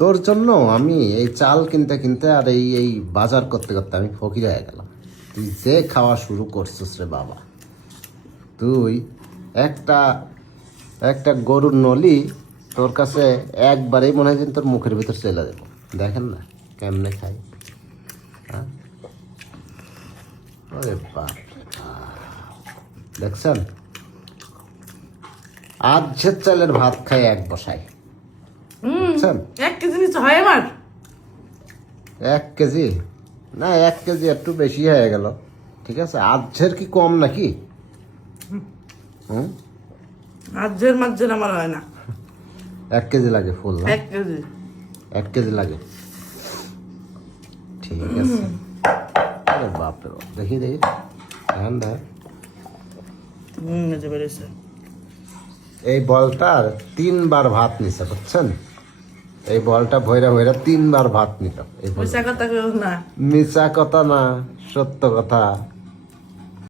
তোর জন্য আমি এই চাল কিনতে কিনতে আর এই বাজার করতে করতে আমি ফকির হয়ে গেলাম। তুই যে খাওয়া শুরু করছিস রে বাবা, তুই একটা একটা গরুর নলি তোর কাছে একবারেই মনে হয় যেন তোর মুখের ভিতর চলে দেবো। দেখেন না কেমনে খাই, হ্যাঁ? ওরে বাপ, দেখছেন আজের চালের ভাত খাই এক বসাই, বুঝছেন? 1 কেজি নিচে হয় আমার। 1 কেজি না, 1 কেজি একটু বেশি হয়ে গেল, ঠিক আছে? আজের কি কম নাকি? হুম, আজের মাঝের আমার হয় না। 1 কেজি লাগে ফুল না? 1 কেজি 1 কেজি লাগে, ঠিক আছে। আরে বাপরে বাপ, দেখি দেখি, ধ্যান দেয়। মেজে বেড়েছে। এই বলটার 3 বার ভাত নিছে, বুঝছেন? এই বলটা ভৈরা ভৈরা 3 বার ভাত নিত। এই বল পয়সা কথা কেউ না। মিছা কথা না, সত্য কথা।